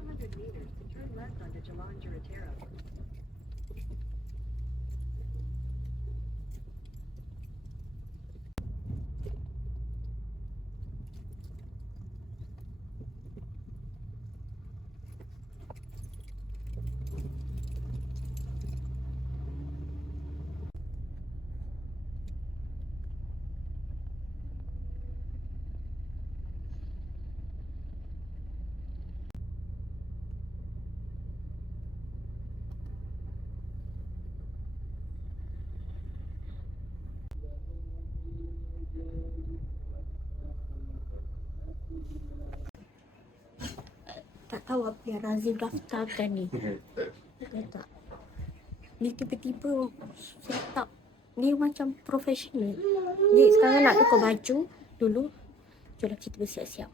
400 meters to turn left onto Jalan Juratero. Tak tahu apa yang Razif daftarkan ni. Dia tak. Dia tiba-tiba set up. Dia macam profesional. Dia sekarang nak tukar baju dulu. Jomlah kita bersiap-siap.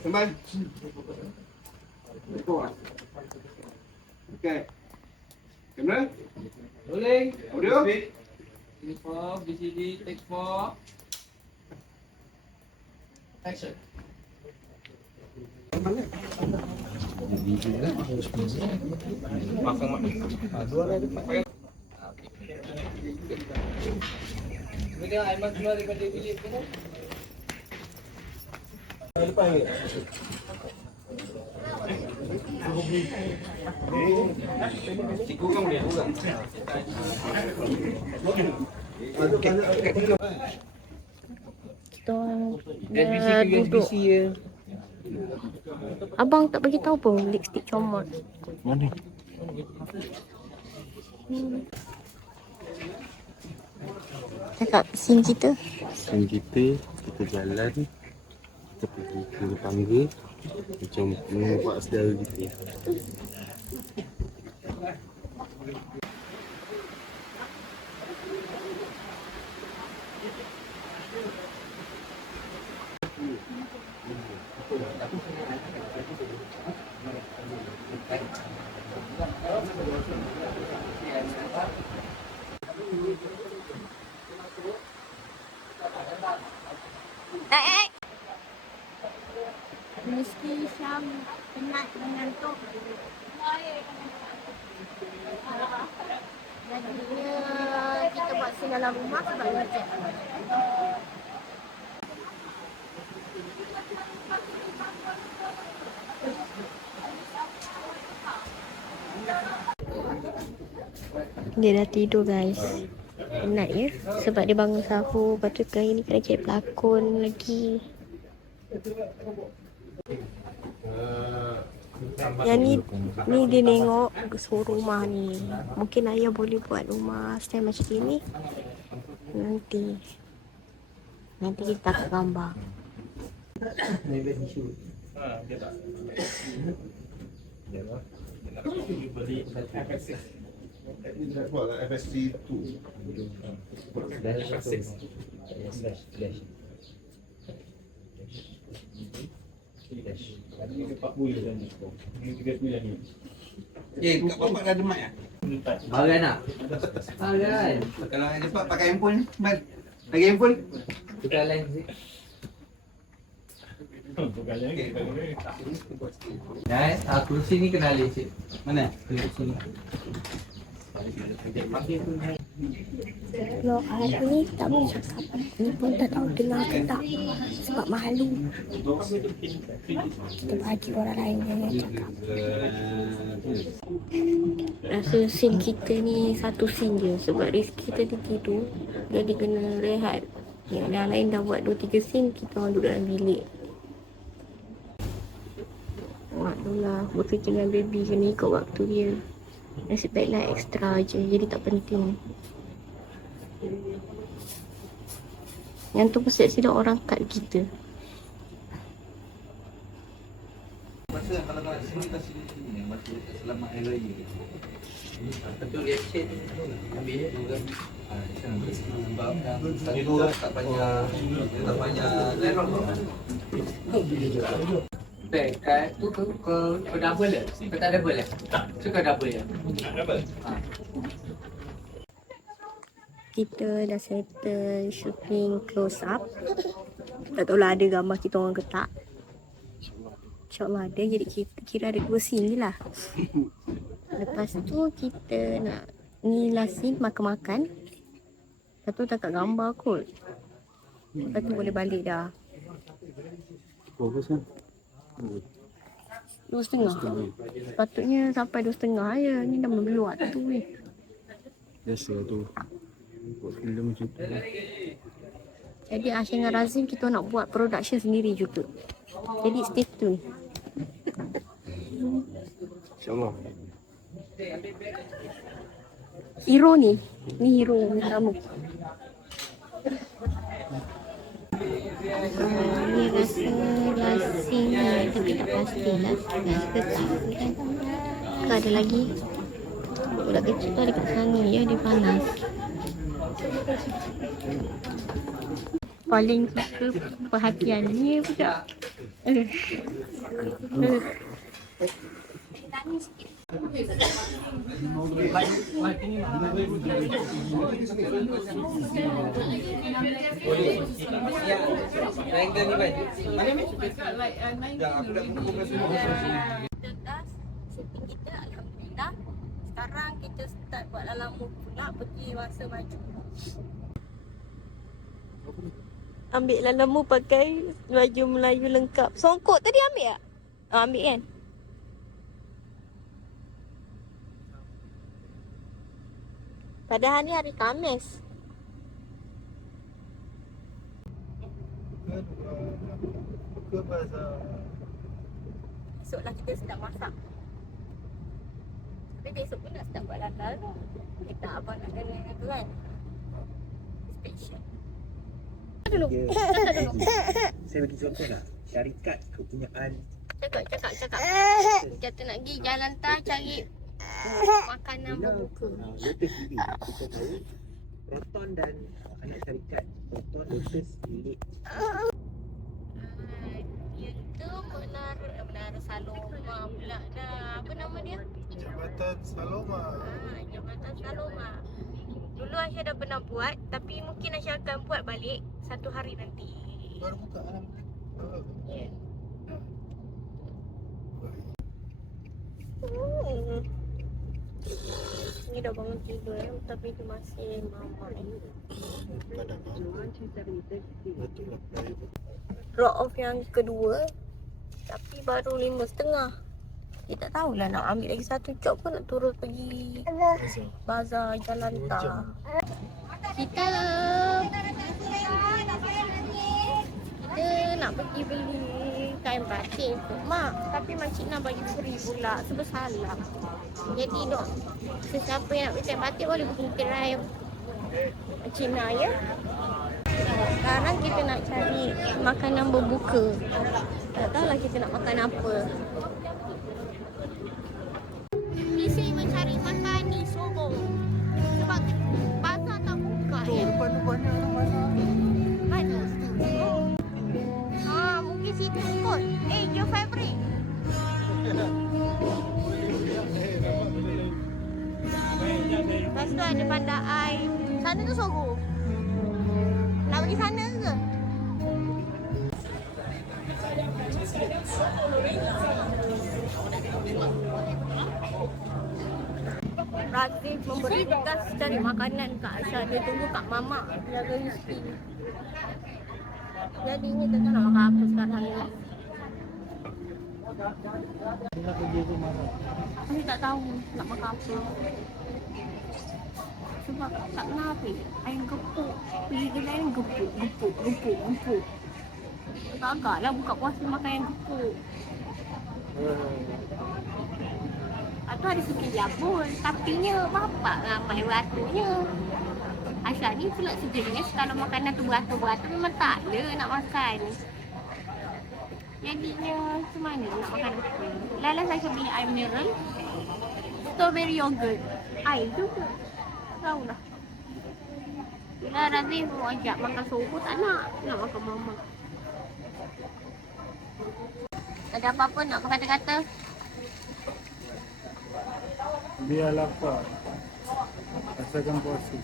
Sembal. Okey. Kamera? Rolling. Audio? Uniform, BCD, take 4. Action. Kemudian Aiman keluar daripada bilik tu. Cikgu kan boleh orang. Kita orang dah duduk. Abang tak bagi tahu pun lipstick comot. Mana? Cakap scene kita. Scene kita jalan, kita pergi ke tangga, macam nampak saudara kita. Meski Syam penat mengantuk. Jadinya kita buat scene dalam rumah sebab hujan. Dia dah tidur guys. Penat ya. Sebab dia bangun sahur. Lepas tu kali ni kena cari pelakon lagi. Yang ni dia tengok suruh rumah ni. Mungkin ayah boleh buat rumah style macam ni. Nanti kita tak gambar. FSC 2. Kat bapak dah ada mic ah? Bagai nak? Bagai. Kalau yang cepat pakai handphone, Sembal. Lagi handphone? Tukar line sikit. Guys, kerusi ni kena alih cik. Mana? Kerusi ni. Kalau hari ni tak boleh cakap. Ni pun tak tahu dengar ke tak. Sebab malu. Kita bagi orang lain yang cakap. Rasa scene kita ni satu scene je. Sebab Rizky tadi tidur. Jadi kena rehat. Yang lain dah buat 2-3 scene. Kita orang duduk dalam bilik. Maknanya bekerja dengan baby kena ikut waktu dia. Nasib baiklah ekstra je. Jadi tak penting. Yang tu pun sila orang kat kita. Masa kalau kat sini kita sini masa selamat hari raya. Betul reaction ambil tu kan. Sebab tadi tu tak banyak lerok. Kat tu ke double ke? Ke tak double ke? Tu ke double je? Double. kita dah settle shooting close up. Tak tahu lah ada gambar kita orang ke tak. InsyaAllah ada. Jadi kita kira ada 2 scene je lah. Lepas tu kita nak ni last scene makan-makan. Lepas tu tak kat gambar kot. Lepas tu boleh balik dah. Bagus kan? 2.5. Sepatutnya sampai 2.5 je. Ni dah membeli waktu ni. Biasa tu. Buat film macam tu. Jadi Aisyah dengan Razim kita nak buat production sendiri juga. Jadi stay tune. InsyaAllah. Hero ni. Ni hero kamu. Ni rasa last scene ni. Tapi tak pasti last ke tak. Tak ada lagi. Budak kecil tu ada kat sana ya. Dia panas. Paling suka perhatian ni budak. Triangle ni kan? Mana ni? Ya, aku dah kumpulkan semua. Kita dah shooting kita alhamdulillah. Sekarang kita start buat Lalamu pula pergi masa baju. Ambil Lalamu pakai baju Melayu lengkap. Songkok tadi ambil tak? Oh, ambil kan? Padahal ni hari Khamis. Ke pasal Esoklah kita sedap masak. Tapi besok pun nak start buat lalal. Kita abang nak kena tu kan. Special. Dulu. Cakap dulu. saya bagi contoh lah. Syarikat kepunyaan Cakap. Kita nak pergi jalan tak cari makanan berbuka. Lotus ini kita tahu Proton dan anak syarikat Proton Lotus milik Itu Menara Saloma pula dah. Apa nama dia? Jabatan Saloma. Jabatan Saloma. Dulu Aisyah dah pernah buat, tapi mungkin Aisyah akan buat balik satu hari nanti. Baru buka alam. Ya. Ni dah bangun tidur tapi dia masih mamak ni. Betul lah. Drop off yang kedua tapi baru 5.30. Kita tak tahulah nak ambil lagi satu job pun nak turun pergi bazar jalan tak. Kita nak pergi beli kain batik untuk mak, tapi makcik nak bagi free pula sebab salah. Jadi dok sesiapa yang nak beli kain batik boleh pergi kedai Cina ya. Sekarang kita nak cari makanan berbuka. Tak tahulah kita nak makan apa. Mesti mencari makan ni Sobo. Sebab pasar tak buka ya. Depan tu banyak orang pasar. Mana? Mungkin situ kot. Your favorite. Lepas tu ada pandai. Sana tu Sogo. Nak pergi sana ke? Ratif memberi tugas cari makanan kat Aisyah. Dia tunggu kat Mama jaga Rizki. Jadi ni kita nak makan apa sekarang ni? Saya tak tahu nak makan apa. Sebab tak kenapa ayam gepuk. Pergi kedai ayam gepuk. Tak agak lah buka puasa makan ayam gepuk. Atau ada sikit jabul. Tapinya bapak ramai beratunya. Aisyah ni pula sejenis kalau makanan tu beratur-beratur memang tak ada nak makan. Jadinya macam mana nak makan apa? Lala saya beli air mineral, strawberry yogurt, air juga. Tahu lah. Bila Razif mau ajak makan sobo tak nak makan mama. Ada apa-apa nak kata-kata? Biar lapar. Rasakan puasa.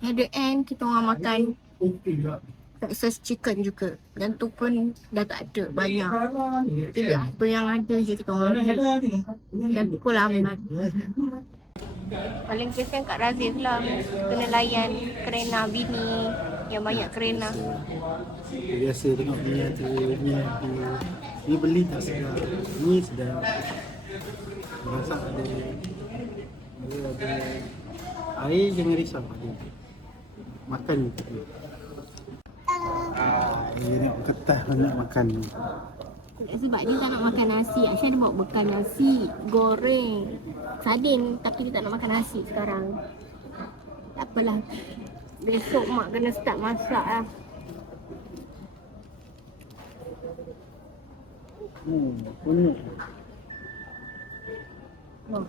At the end kita orang makan Texas chicken juga. Dan tu pun dah tak ada banyak. Jadi apa yang ada je kita orang makan. Dan pukul lambat. Paling kesian Kak Razif lah. Kena layan kerena bini yang banyak kerena. Biasa tengok ni beli tak sedap, ni sedap. Masak ada air jangan risau ada. Makan je. Ini nak ketah nak makan. Sebab dia tak nak makan nasi. Aisyah dia bawa bekal nasi, goreng, sardin. Tapi dia tak nak makan nasi sekarang. Tak apalah. Besok mak kena start masak lah. Punyuk. Oh.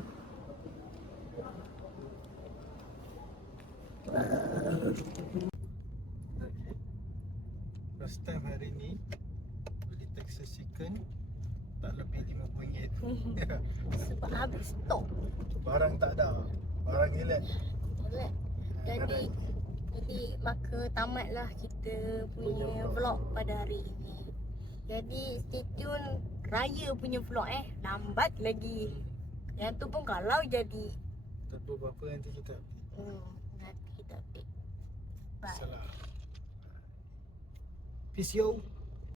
First time hari ni beli Texas chicken tak lebih RM50. Sebab habis stok. Barang tak ada. Barang hilang. Jadi maka tamatlah kita punya vlog pada hari ini. Jadi stay tune raya punya vlog lambat lagi. Yang tu pun kalau jadi Tak tahu apa nanti kita nanti kita update. Bye. salah. Peace yo.